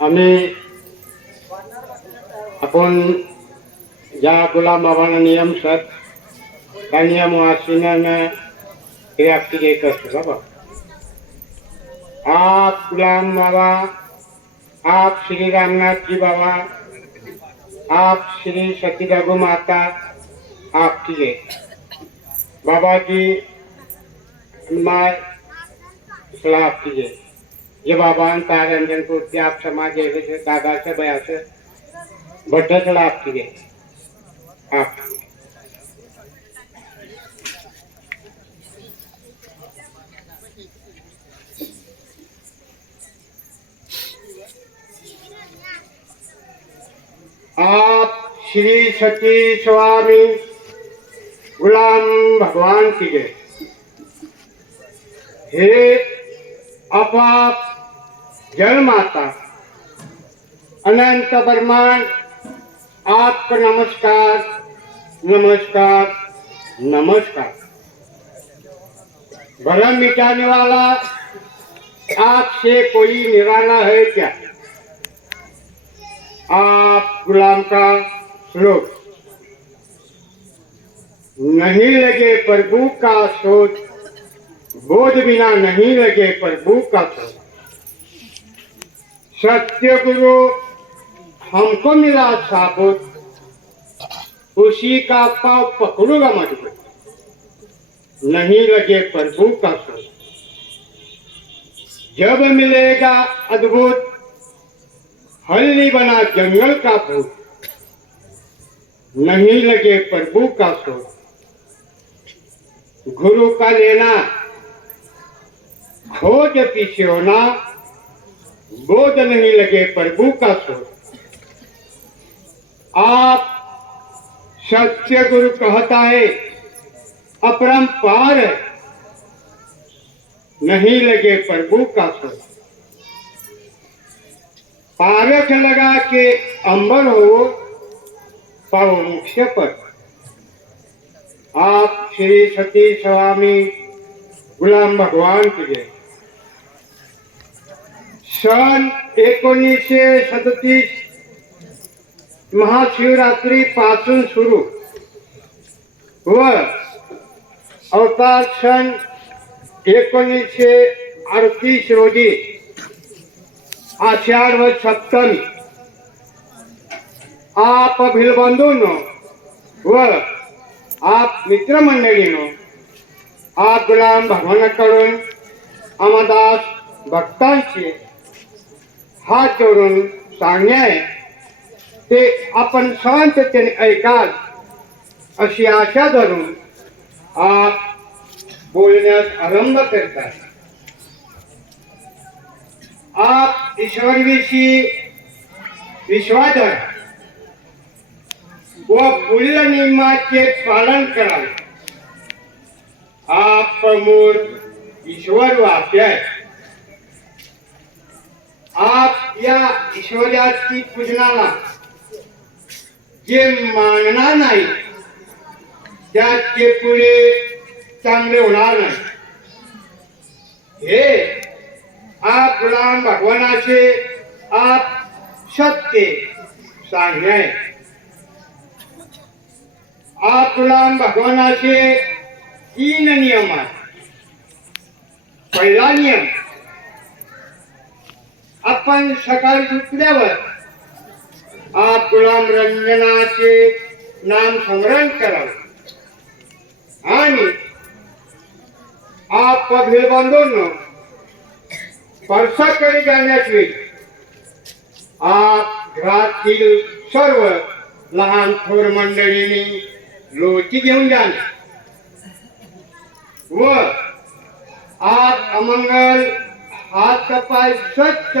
आम्ही आपण ज्या गुलाम बाबांना नियम सत त्या नियम वाचण्यानं क्रिया केली एक असते बाबा आप गुलाम बाबा आप श्री रामनाथ जी बाबा आप श्री सती रघु माता आपकी जय बाबा जी माय सलाह आपकी जे बाबान बाबा तारंजन को आप समाज जैसे दादा से भया से भट्टा आपकी आप आप श्री सती स्वामी गुलाम भगवान की जय। हे अपाप जल माता अनंत ब्रह्मांड, आपको नमस्कार नमस्कार नमस्कार। भरम मिटाने वाला, आपसे कोई निराला है क्या? आप गुलाम का श्लोक। नहीं लगे प्रभु का सोच बोध बिना नहीं लगे प्रभु का सोच सत्य गुरु हमको मिला साबुत। उसी का पाव पकड़ूँगा मज़बूत नहीं लगे प्रभु का सोच जब मिलेगा अद्भुत, हल्ली बना जंगल का भूत। नहीं लगे प्रभु का सोच गुरु का लेना, खोज पीछे होना। बोध नहीं लगे प्रभु का सोच आप सत्य गुरु कहता है अपरंपार है। नहीं लगे प्रभु का सोच पारख लगा के अंबर हो पाओ पर। आप श्री सती स्वामी गुलाम भगवान की जय। सन एकोणीसशे सदतीस महाशिवरात्री पासून सुरू. व अवतार सन एकोणीसशे अडतीस रोजी आषाढ व सप्तमी आप भिलबंधून व आप मित्रमंडळीनो आप गुलाम भगवानाकडून अमदास भक्तांचे हात जोडून सांगणे आहे. ते आपण शांततेने ऐकाल अशी आशा धरून आप बोलण्यास आरंभ करतात आप ईश्वरविषयी विश्वास व पुढील नियमाचे पालन करावे. आप प्रमुख ईश्वर वाक्य आहे आप या ईश्वराची पूजनाला जे मानणार नाही त्याचे पुढे चांगले होणार नाही. हे आप राम भगवानाचे आप सत्य सांगणे आप राम भगवानाचे तीन नियम आहेत. पहिला नियम आपण सकाळी उठल्यावर आप गुलाम रंजनाचे नाम स्मरण करावे. आणि आप भेळ बांधून परसाकडे जाण्यात वेळी आप घरातील सर्व लहान थोर मंडळीने लोची घेऊन जाणे. व आप अमंगल हात पाय स्वच्छ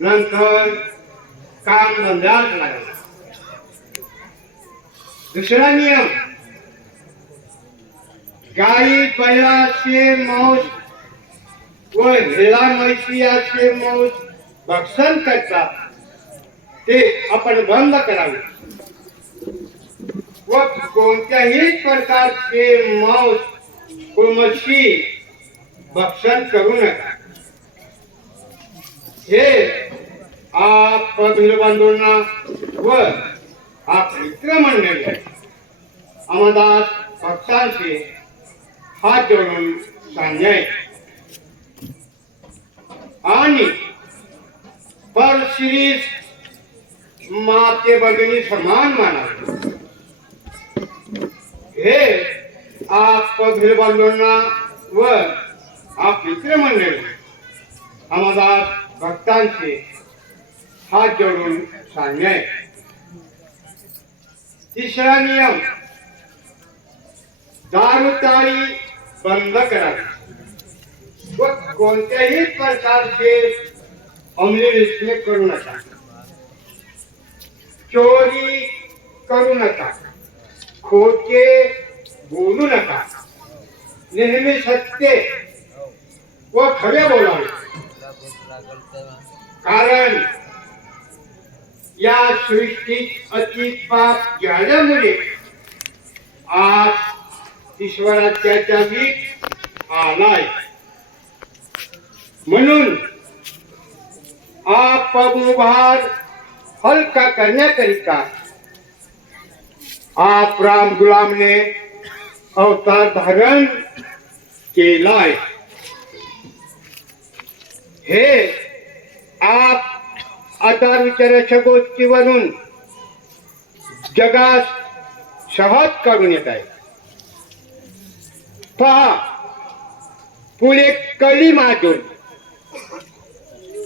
नंतर काम धंद्यात लागला दुसरा नियम. गाई बैलाचे मौज व हिला मैत्रियाचे मौज भक्षण करतात ते आपण बंद करावे. व कोणत्याही प्रकारचे मौज व मशी भक्षण करू नका. हे आप बांधवांना व आप मित्र मंडळी अमरदास भक्तांशी हात जोडून सांगाय. आणि पर श्री माते भगिनी समान मानावे. हे आप बांधवांना व हा मित्र मंडळी अमरदास हात जोडून सांगणे. तिसरा नियम. दारुताळी बंद करावी व कोणत्याही प्रकारचे अमली विष्णे करू नका. चोरी करू नका. खोटे बोलू नका. नेहमी सत्य. व खरे बोलावे. कारण या सृष्टीत अति पाप झाल्यामुळे आज ईश्वराच्या जागी आलाय. म्हणून आप उभार हलका करण्याकरिता आप राम गुलामने अवतार धारण केलाय. हे आप आचार विचाराच्या गोष्टीवरून जगास सहज काढून येत आहे. पहा पुढे कली माजून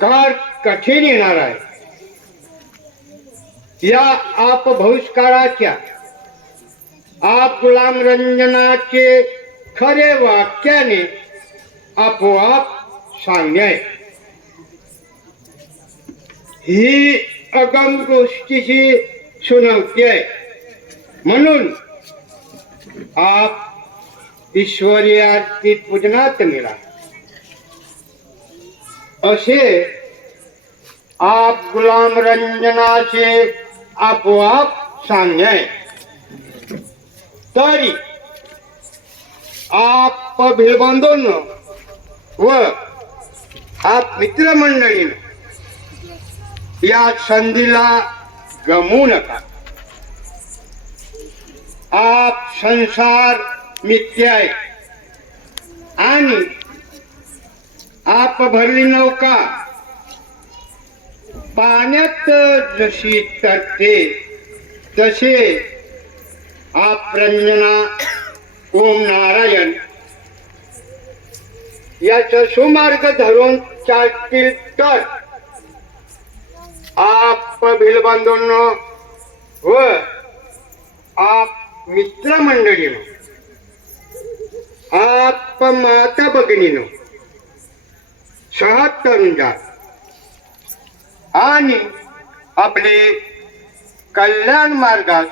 काळ कठीण येणार आहे. या आप भविष्काळाच्या आप गुलाम रंजनाचे खरे वाक्याने आपोआप सांगाय ही अगम गोष्टीची सुनावती. आहे म्हणून आप ईश्वरी आरती पूजनात मिळा. असे आप गुलाम रंजनाचे आपोआप सांगाय तरी आप भिलबांधून व आप मित्रमंडळीनं या संधीला गमवू नका. आप संसार मिथ्य आहे. आणि आप भरली नौका. पाण्यात जशी तरते तसे आप रंजना ओम नारायण. याचा सुमार्ग धरून चालतील तर. आप भिलबांधून व आप मित्रमंडळीनो आप माता भगिनीनो सहज करून जा आणि आपले कल्याण मार्गात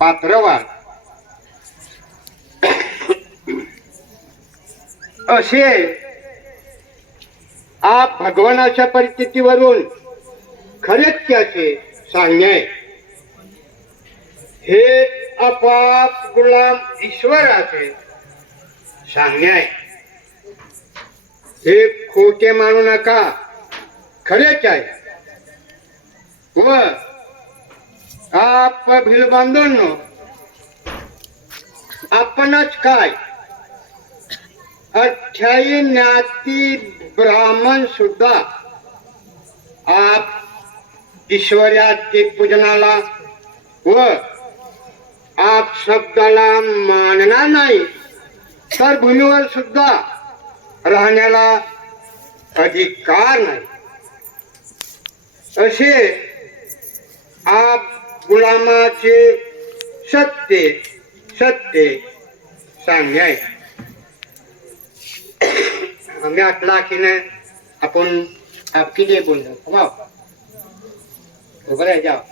पात्रवा असे आप भगवानाच्या परिस्थितीवरून खरेच त्याचे सांगणे. हे आपाप गुलाम ईश्वराचे सांगणे हे खोटे मानू नका. खरेच आहे. व आप भिल बांधून आपणच काय? अठ्ठाई ज्ञाती ब्राह्मण सुद्धा आप ईश्वराचे पूजनाला व आप शब्दाला मानणार नाही तर भूमीवर सुद्धा राहण्याला अधिकार नाही. असे आप गुलामाचे सत्य सत्य सांगाय आम्ही आटला की नाही आपण आपकी बोललो. ઘરે જાઓ.